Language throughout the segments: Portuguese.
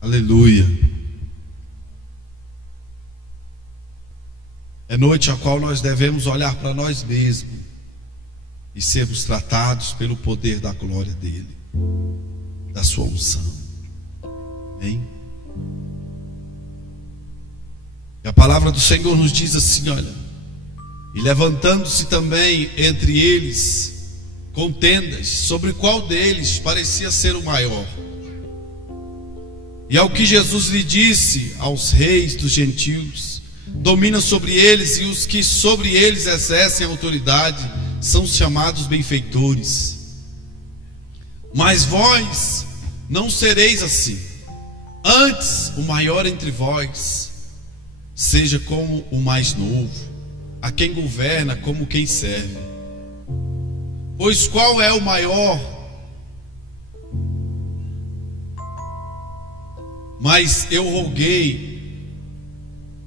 Aleluia. É noite a qual nós devemos olhar para nós mesmos e sermos tratados pelo poder da glória dele, da sua unção. Amém? E a palavra do Senhor nos diz assim, olha: e levantando-se também entre eles contendas, sobre qual deles parecia ser o maior. E ao que Jesus lhe disse aos reis dos gentios: domina sobre eles, e os que sobre eles exercem autoridade são chamados benfeitores. Mas vós não sereis assim. Antes, o maior entre vós seja como o mais novo, a quem governa como quem serve. Pois qual é o maior? Mas eu roguei.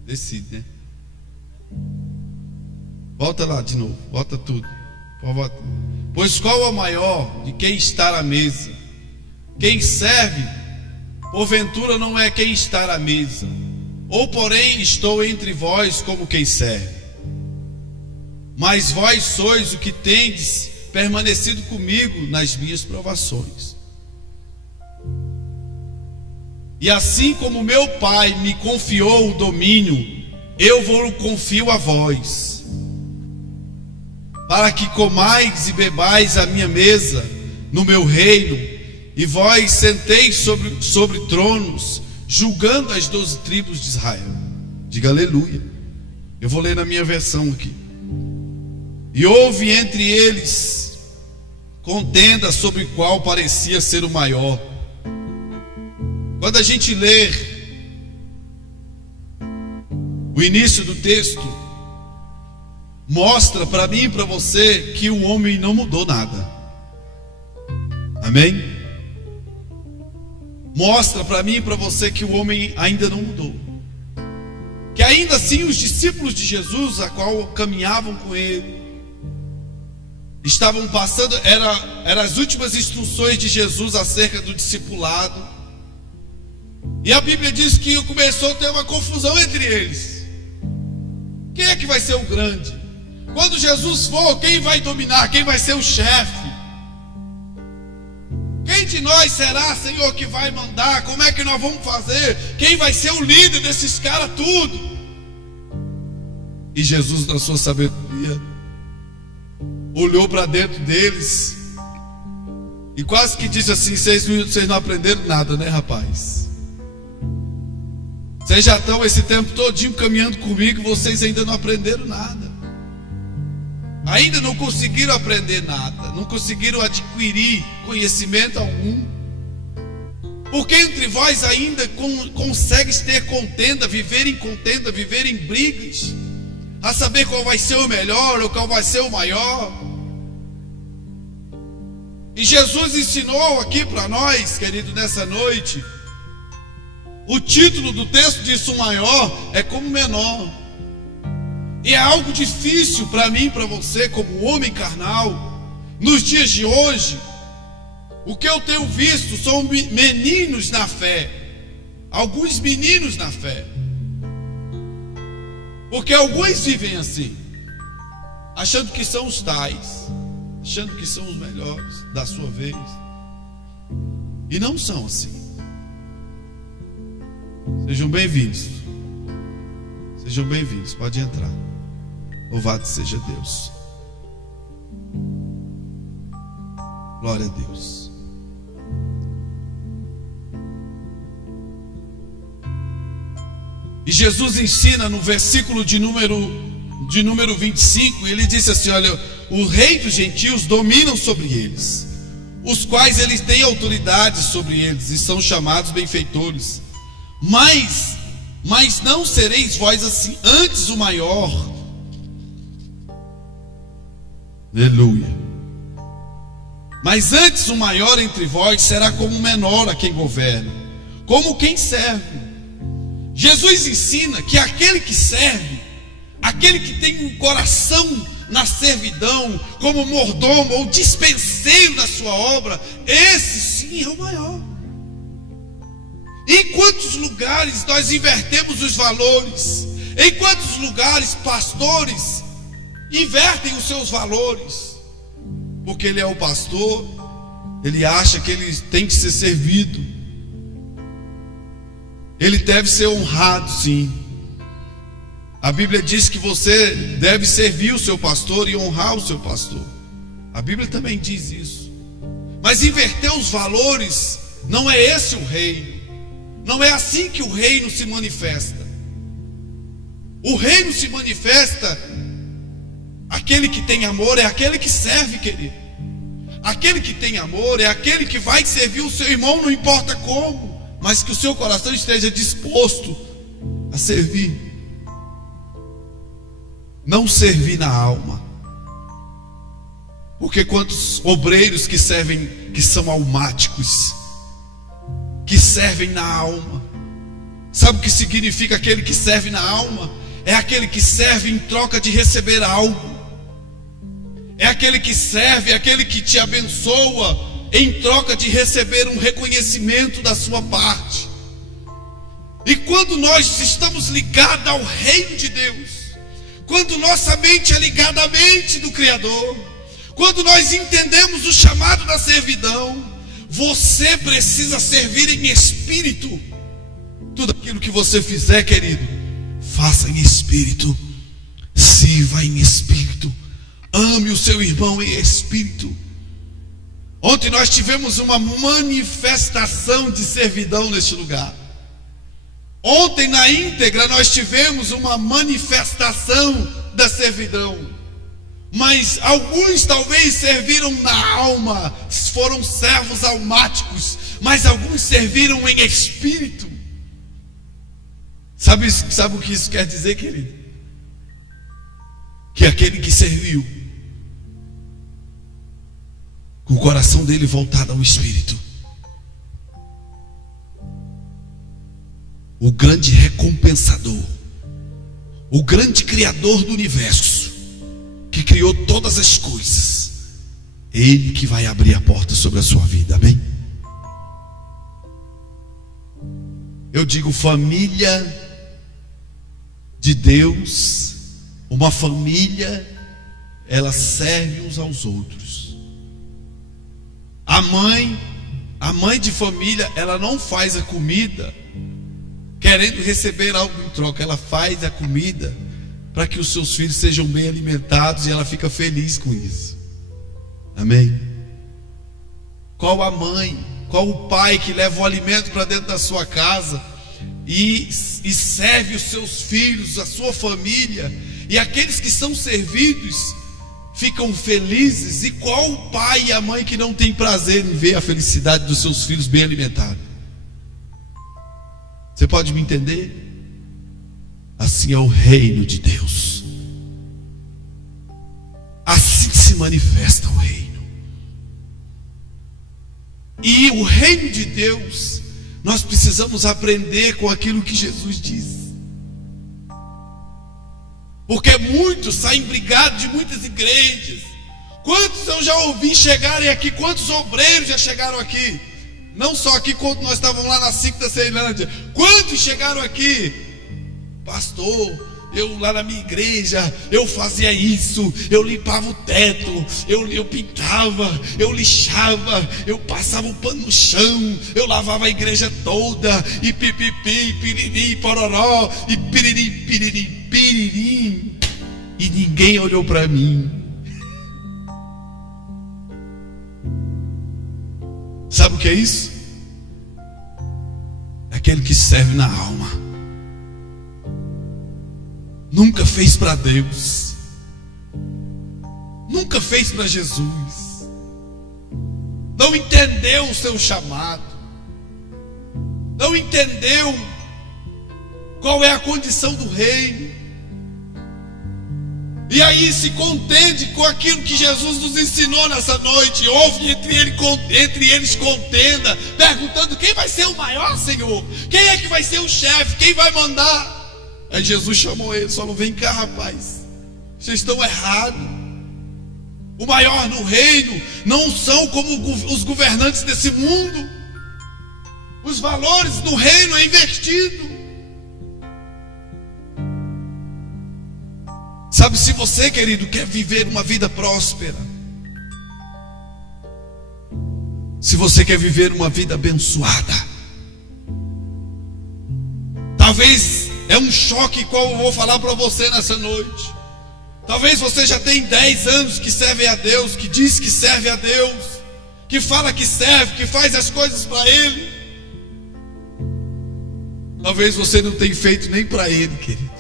Decide, né? Volta lá de novo, volta tudo. Pois qual é o maior de quem está à mesa? Quem serve, porventura não é quem está à mesa. Ou porém estou entre vós como quem serve. Mas vós sois o que tendes permanecido comigo nas minhas provações. E assim como meu Pai me confiou o domínio, eu vos confio a vós, para que comais e bebais a minha mesa no meu reino, e vós senteis sobre tronos, julgando as 12 tribos de Israel. Diga aleluia. Eu vou ler na minha versão aqui. E houve entre eles contenda sobre qual parecia ser o maior. Quando a gente lê o início do texto, mostra para mim e para você que o homem não mudou nada. Amém? Mostra para mim e para você que o homem ainda não mudou. Que ainda assim os discípulos de Jesus, a qual caminhavam com ele, estavam passando, eram as últimas instruções de Jesus acerca do discipulado. E a Bíblia diz que começou a ter uma confusão entre eles. Quem é que vai ser o grande? Quando Jesus for, quem vai dominar? Quem vai ser o chefe? Quem de nós será, Senhor, que vai mandar? Como é que nós vamos fazer? Quem vai ser o líder desses caras tudo? E Jesus, na sua sabedoria, olhou para dentro deles e quase que disse assim: vocês não aprenderam nada, né, rapaz? Vocês já estão esse tempo todinho caminhando comigo, vocês ainda não aprenderam nada. Ainda não conseguiram aprender nada, não conseguiram adquirir conhecimento algum. Porque entre vós ainda consegues ter contenda, viver em brigas, a saber qual vai ser o melhor ou qual vai ser o maior. E Jesus ensinou aqui para nós, querido, nessa noite, o título do texto diz: o maior é como o menor. E é algo difícil para mim e para você, como homem carnal, nos dias de hoje. O que eu tenho visto são meninos na fé, alguns meninos na fé, porque alguns vivem assim, achando que são os tais, achando que são os melhores da sua vez, e não são assim. Sejam bem-vindos. Sejam bem-vindos, pode entrar. Louvado seja Deus. Glória a Deus. E Jesus ensina no versículo de número 25, ele disse assim: olha, o rei dos gentios dominam sobre eles, os quais eles têm autoridade sobre eles e são chamados benfeitores. Mas não sereis vós assim, antes o maior. Aleluia. Mas antes o maior entre vós será como o menor a quem governa, como quem serve. Jesus ensina que aquele que serve, aquele que tem um coração na servidão, como mordomo ou dispenseiro da sua obra, esse sim é o maior. Em quantos lugares nós invertemos os valores? Em quantos lugares pastores invertem os seus valores? Porque ele é o pastor, ele acha que ele tem que ser servido, ele deve ser honrado, sim. A Bíblia diz que você deve servir o seu pastor e honrar o seu pastor. A Bíblia também diz isso. Mas inverter os valores, não é esse o reino. Não é assim que o reino se manifesta. O reino se manifesta, aquele que tem amor é aquele que serve, querido. Aquele que tem amor é aquele que vai servir o seu irmão, não importa como, mas que o seu coração esteja disposto a servir. Não servir na alma. Porque quantos obreiros que servem, que são almáticos, que servem na alma. Sabe o que significa aquele que serve na alma? É aquele que serve em troca de receber algo. É aquele que serve, é aquele que te abençoa em troca de receber um reconhecimento da sua parte. E quando nós estamos ligados ao reino de Deus, quando nossa mente é ligada à mente do Criador, quando nós entendemos o chamado da servidão, você precisa servir em espírito. Tudo aquilo que você fizer, querido, faça em espírito, sirva em espírito, ame o seu irmão em espírito. Ontem nós tivemos uma manifestação de servidão neste lugar. Ontem na íntegra nós tivemos uma manifestação da servidão. Mas alguns talvez serviram na alma, foram servos almáticos, mas alguns serviram em espírito. Sabe o que isso quer dizer, querido? Que aquele que serviu, com o coração dele voltado ao Espírito, o grande recompensador, o grande criador do universo, que criou todas as coisas, ele que vai abrir a porta sobre a sua vida, amém? Eu digo, família de Deus, uma família, ela serve uns aos outros. A mãe de família, ela não faz a comida querendo receber algo em troca. Ela faz a comida para que os seus filhos sejam bem alimentados, e ela fica feliz com isso, amém? Qual a mãe, qual o pai que leva o alimento para dentro da sua casa e serve os seus filhos, a sua família, e aqueles que são servidos ficam felizes? E qual o pai e a mãe que não tem prazer em ver a felicidade dos seus filhos bem alimentados? Você pode me entender? Assim é o reino de Deus. Assim se manifesta o reino. E o reino de Deus, nós precisamos aprender com aquilo que Jesus disse. Porque muitos saem brigados de muitas igrejas. Quantos eu já ouvi chegarem aqui? Quantos obreiros já chegaram aqui? Não só aqui, quando nós estávamos lá na SIC da Ceilândia. Quantos chegaram aqui? Pastor, eu lá na minha igreja, eu fazia isso, eu limpava o teto, eu pintava, eu lixava, eu passava o pano no chão, eu lavava a igreja toda, e pipipi, piriri, pororó, e piriri, piriri, piriri, e ninguém olhou para mim. Sabe o que é isso? É aquele que serve na alma. Nunca fez para Deus, nunca fez para Jesus, não entendeu o seu chamado, não entendeu qual é a condição do reino, e aí se contende com aquilo que Jesus nos ensinou nessa noite. Houve entre eles contenda, perguntando: quem vai ser o maior, Senhor? Quem é que vai ser o chefe? Quem vai mandar? Aí Jesus chamou ele: falou: vem cá, rapaz, vocês estão errados. O maior no reino não são como os governantes desse mundo. Os valores do reino é invertido. Sabe, se você, querido, quer viver uma vida próspera, se você quer viver uma vida abençoada, talvez é um choque qual eu vou falar para você nessa noite. Talvez você já tenha 10 anos que serve a Deus, que diz que serve a Deus, que fala que serve, que faz as coisas para Ele. Talvez você não tenha feito nem para Ele, querido.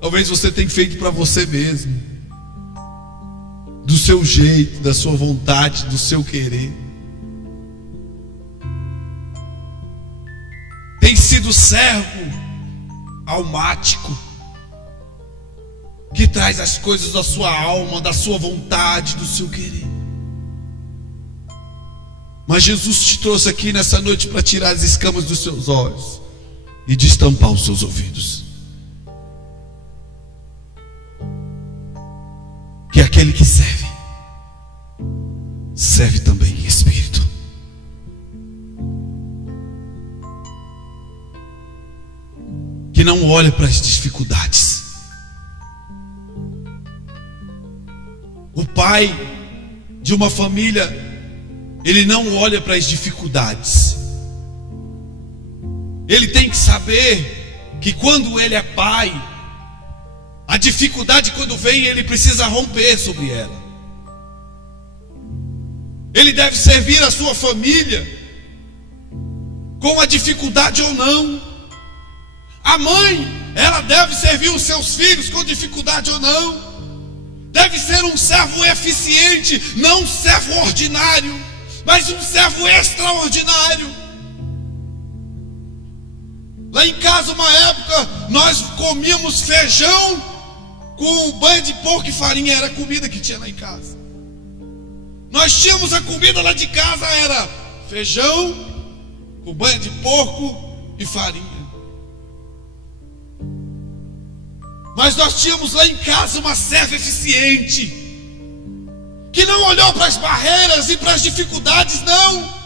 Talvez você tenha feito para você mesmo, do seu jeito, da sua vontade, do seu querer. Tem sido servo almático, que traz as coisas da sua alma, da sua vontade, do seu querer. Mas Jesus te trouxe aqui nessa noite para tirar as escamas dos seus olhos e destampar os seus ouvidos. Que aquele que serve, serve também em espírito. Que não olha para as dificuldades. O pai de uma família, ele não olha para as dificuldades. Ele tem que saber que quando ele é pai, a dificuldade quando vem, ele precisa romper sobre ela. Ele deve servir a sua família com a dificuldade ou não. A mãe, ela deve servir os seus filhos com dificuldade ou não. Deve ser um servo eficiente, não um servo ordinário, mas um servo extraordinário. Lá em casa, uma época, nós comíamos feijão com banha de porco e farinha, era a comida que tinha lá em casa. Nós tínhamos a comida lá de casa, era feijão com banha de porco e farinha. Mas nós tínhamos lá em casa uma serva eficiente, que não olhou para as barreiras e para as dificuldades, não.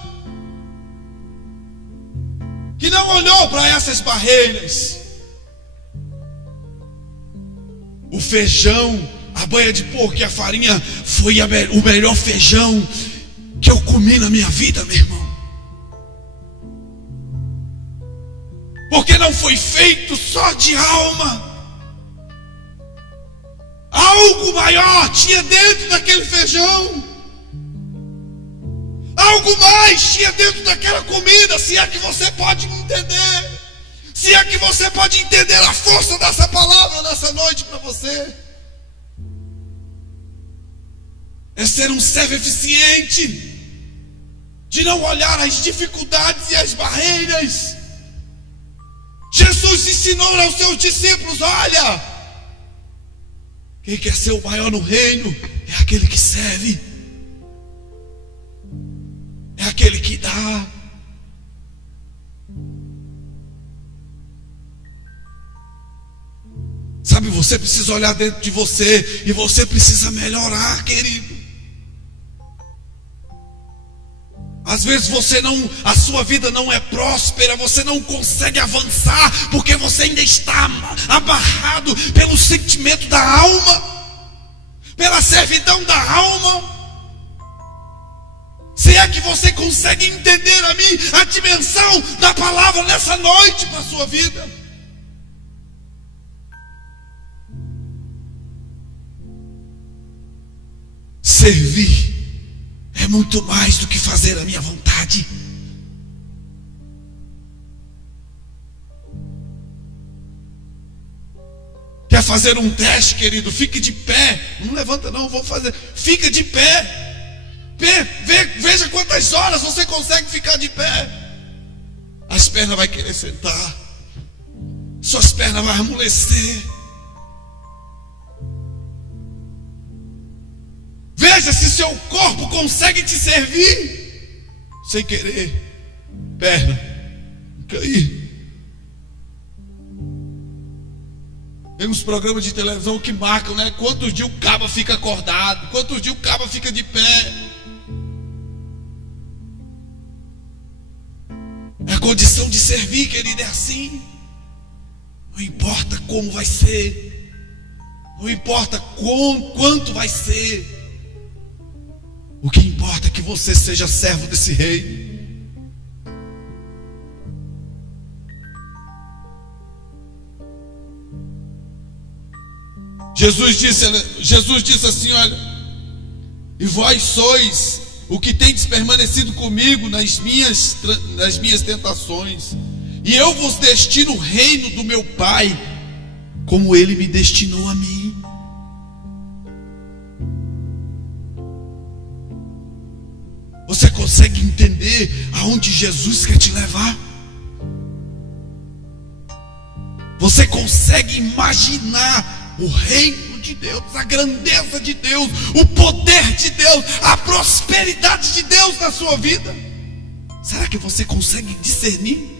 Que não olhou para essas barreiras. O feijão, a banha de porco e a farinha foi o melhor feijão que eu comi na minha vida, meu irmão. Porque não foi feito só de alma. Algo maior tinha dentro daquele feijão. Algo mais tinha dentro daquela comida. Se é que você pode entender. Se é que você pode entender a força dessa palavra nessa noite para você. É ser um servo eficiente, de não olhar as dificuldades e as barreiras. Jesus ensinou aos seus discípulos: olha, quem quer ser o maior no reino é aquele que serve, é aquele que dá. Sabe, você precisa olhar dentro de você e você precisa melhorar, querido. Às vezes a sua vida não é próspera, você não consegue avançar porque você ainda está amarrado pelo sentimento da alma, pela servidão da alma. Se é que você consegue entender a dimensão da palavra nessa noite para a sua vida. Servir é muito mais do que fazer a minha vontade. Quer fazer um teste, querido? Fique de pé. Não levanta não, vou fazer. Fica de pé. Veja quantas horas você consegue ficar de pé. As pernas vão querer sentar. Suas pernas vão amolecer. Veja se seu corpo consegue te servir sem querer. Perna cair. Tem uns programas de televisão que marcam, né? Quantos dias o cabo fica acordado, quantos dias o cabo fica de pé. condição de servir, querido, é assim. Não importa como vai ser, não importa quanto vai ser, o que importa é que você seja servo desse rei. Jesus disse assim, olha: e vós sois o que tendes permanecido comigo nas minhas tentações, e eu vos destino o reino do meu Pai, como Ele me destinou a mim. Você consegue entender aonde Jesus quer te levar? Você consegue imaginar o reino de Deus, a grandeza de Deus, o poder de Deus, a prosperidade de Deus na sua vida? Será que você consegue discernir?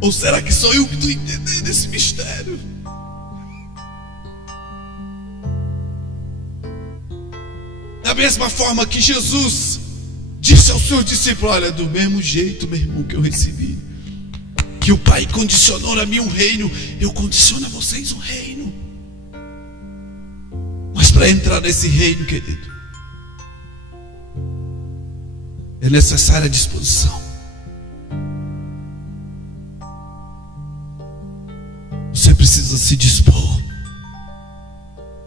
Ou será que sou eu que estou entendendo esse mistério? Da mesma forma que Jesus disse aos seus discípulos: olha, do mesmo jeito, meu irmão, que eu recebi, que o Pai condicionou a mim um reino, eu condiciono a vocês um reino. Mas para entrar nesse reino, querido, é necessária a disposição. Você precisa se dispor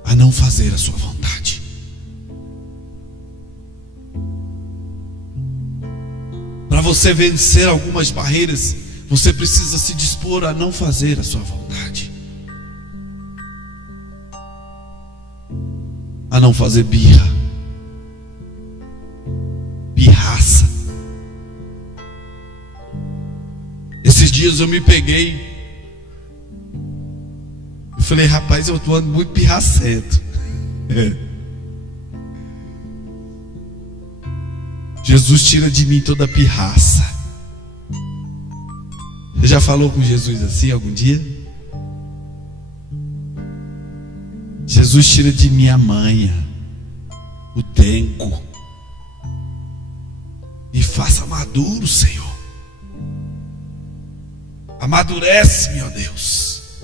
a não fazer a sua vontade. Para você vencer algumas barreiras, você precisa se dispor a não fazer a sua vontade, a não fazer pirraça. Esses dias eu me peguei, eu falei: rapaz, eu estou andando muito pirracento. Jesus tira de mim toda a pirraça. Você já falou com Jesus assim algum dia? Jesus tira de mim a manha, o tenco. Me faça maduro, Senhor. Amadurece, meu Deus.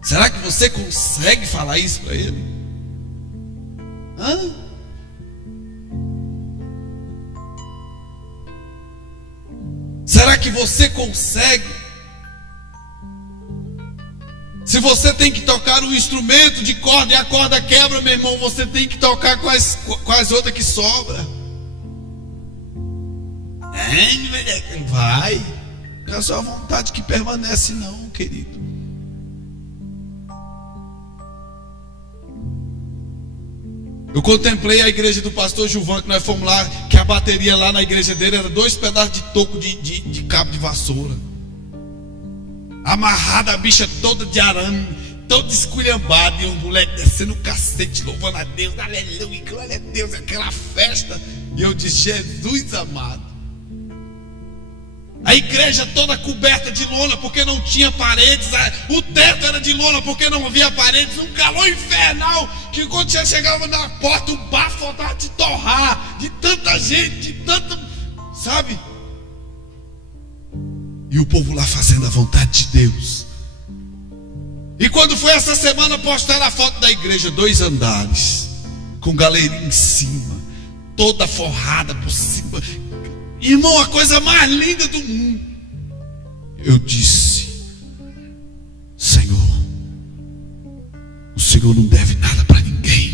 Será que você consegue falar isso para Ele? Será que você consegue? Se você tem que tocar um instrumento de corda e a corda quebra, meu irmão, você tem que tocar com as outras que sobra. Vai. Não é a sua vontade que permanece, não, querido. Eu contemplei a igreja do pastor Gilvan, que nós fomos lá, que a bateria lá na igreja dele era 2 pedaços de toco de cabo de vassoura, amarrada a bicha toda de arame, todo esculhambado, e um moleque descendo o cacete, louvando a Deus, aleluia, glória a Deus, aquela festa. E eu disse: Jesus amado. A igreja toda coberta de lona, porque não tinha paredes. O teto era de lona, porque não havia paredes. Um calor infernal, que quando você chegava na porta, o bafo faltava de torrar, de tanta gente, de tanto, sabe? E o povo lá fazendo a vontade de Deus. E quando foi essa semana, postaram a foto da igreja, 2 andares, com galeria em cima, toda forrada por cima. Irmão, a coisa mais linda do mundo. Eu disse: Senhor, o Senhor não deve nada para ninguém.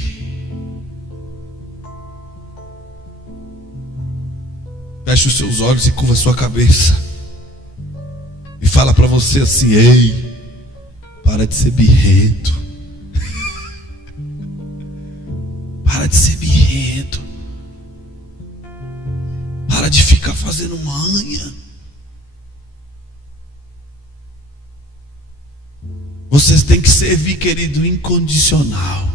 Feche os seus olhos e curva a sua cabeça e fala para você assim: ei, para de ser birrento. Para de ser birrento. Para de ficar fazendo manha. Vocês têm que servir, querido, incondicional.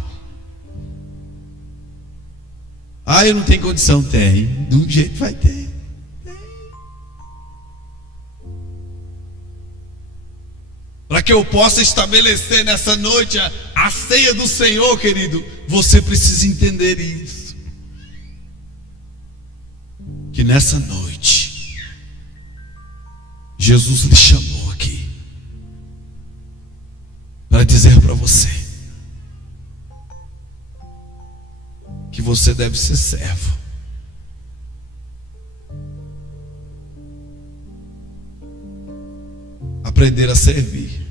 Eu não tenho condição. Tem. De um jeito vai ter. Para que eu possa estabelecer nessa noite a ceia do Senhor, querido, você precisa entender isso. que nessa noite Jesus lhe chamou aqui para dizer para você que você deve ser servo. Aprender a servir.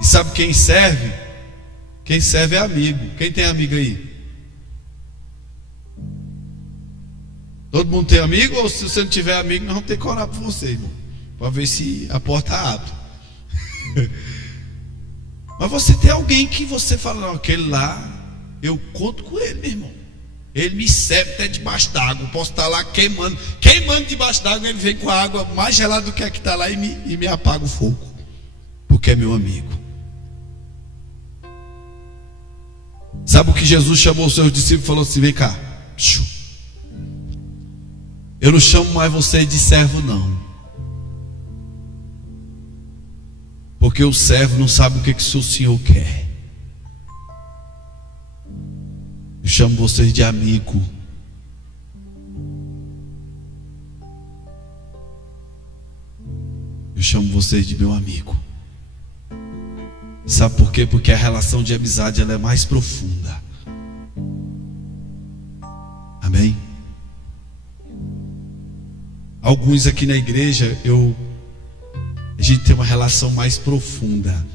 E sabe quem serve? Quem serve é amigo. Quem tem amigo aí? Todo mundo tem amigo? Ou se você não tiver amigo, nós vamos ter que orar por você, irmão, para ver se a porta abre. Mas você tem alguém que você fala, não, aquele lá, eu conto com ele, meu irmão. Ele me serve até debaixo d'água. Eu posso estar lá queimando debaixo d'água, ele vem com a água mais gelada do que a que está lá e me apaga o fogo, porque é meu amigo. Sabe o que Jesus chamou os seus discípulos e falou assim: vem cá, eu não chamo mais vocês de servo não, porque o servo não sabe o que o seu senhor quer. Eu chamo vocês de amigo. Eu chamo vocês de meu amigo. Sabe por quê? Porque a relação de amizade ela é mais profunda. Amém? Alguns aqui na igreja, a gente tem uma relação mais profunda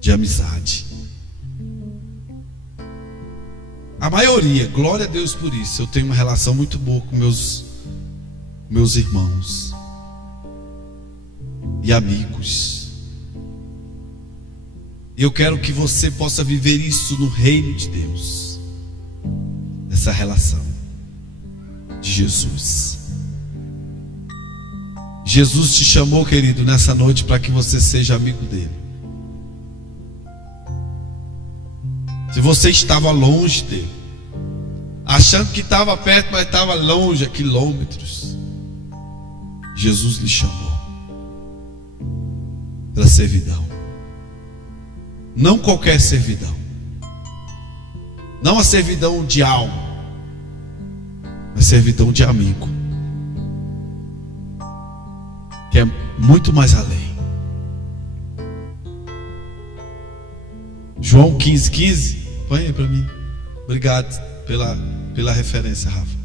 de amizade. A maioria, glória a Deus por isso. Eu tenho uma relação muito boa com meus irmãos e amigos. E eu quero que você possa viver isso no reino de Deus, essa relação de Jesus. Jesus te chamou, querido, nessa noite para que você seja amigo dele. Se você estava longe dele, achando que estava perto, mas estava longe, a quilômetros, Jesus lhe chamou para a servidão. Não qualquer servidão, não a servidão de alma, mas servidão de amigo, que é muito mais além. João 15:15, põe aí para mim. Obrigado pela referência, Rafa.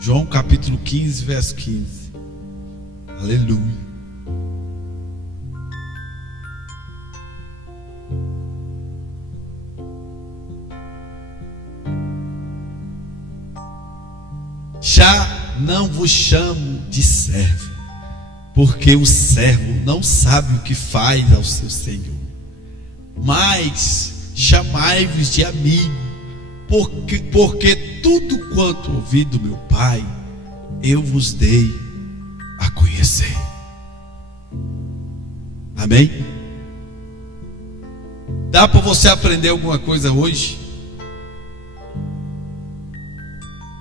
João capítulo 15, verso 15. Aleluia. Já não vos chamo de servo, porque o servo não sabe o que faz ao seu senhor, mas chamai-vos de amigo, porque tudo quanto ouvi do meu Pai, eu vos dei a conhecer. Amém? Dá para você aprender alguma coisa hoje?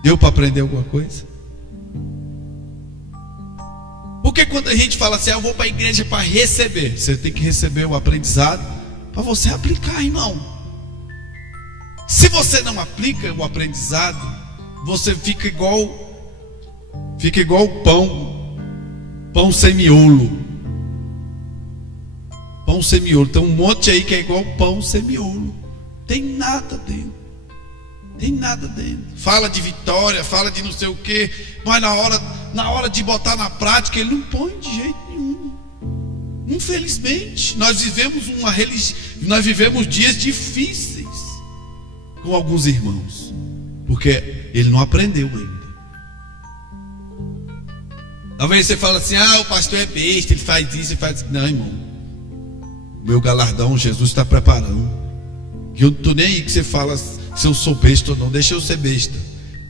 Deu para aprender alguma coisa? Porque quando a gente fala assim, eu vou para a igreja para receber, você tem que receber o aprendizado para você aplicar, irmão. Se você não aplica o aprendizado, você fica igual pão sem miolo. Pão sem miolo. Tem um monte aí que é igual pão sem miolo. Tem nada dentro. Tem nada dentro. Fala de vitória, fala de não sei o que, mas na hora de botar na prática, ele não põe de jeito nenhum. Infelizmente, nós vivemos dias difíceis com alguns irmãos, porque ele não aprendeu ainda. Talvez você fale assim, o pastor é besta, ele faz isso, ele faz isso. Não, irmão, o meu galardão Jesus está preparando. E eu não estou nem aí que você fala se eu sou besta ou não. Deixa eu ser besta,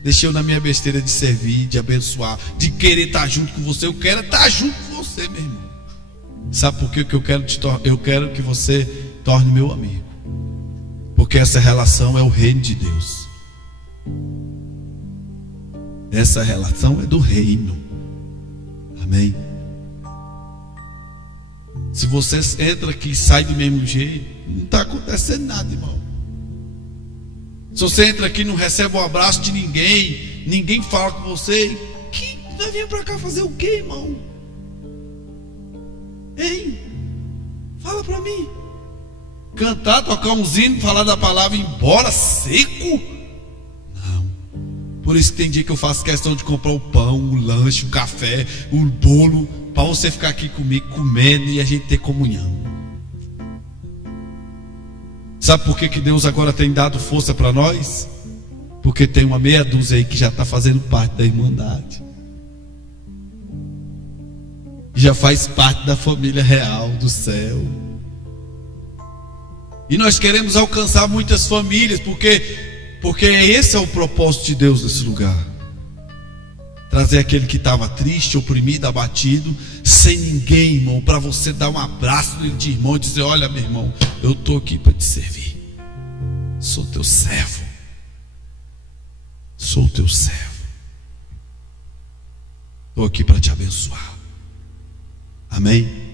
deixa eu na minha besteira de servir, de abençoar, de querer estar junto com você. Eu quero estar junto com você, meu irmão. Sabe por que eu quero eu quero que você torne meu amigo? Porque essa relação é o reino de Deus. Essa relação é do reino. Amém? Se você entra aqui e sai do mesmo jeito, não está acontecendo nada, irmão. Se você entra aqui e não recebe o abraço de ninguém, ninguém fala com você, que vai vir para cá fazer o quê, irmão? Hein? Fala para mim. Cantar, tocar um hino, falar da palavra e ir embora seco? Não. Por isso que tem dia que eu faço questão de comprar o pão, o lanche, o café, o bolo, para você ficar aqui comigo comendo e a gente ter comunhão. Sabe por que Deus agora tem dado força para nós? Porque tem uma meia dúzia aí que já está fazendo parte da Irmandade, já faz parte da família real do céu. E nós queremos alcançar muitas famílias, porque esse é o propósito de Deus nesse lugar. Trazer aquele que estava triste, oprimido, abatido, sem ninguém, irmão, para você dar um abraço de irmão e dizer: olha, meu irmão, eu estou aqui para te servir, sou teu servo, sou teu servo, estou aqui para te abençoar. Amém?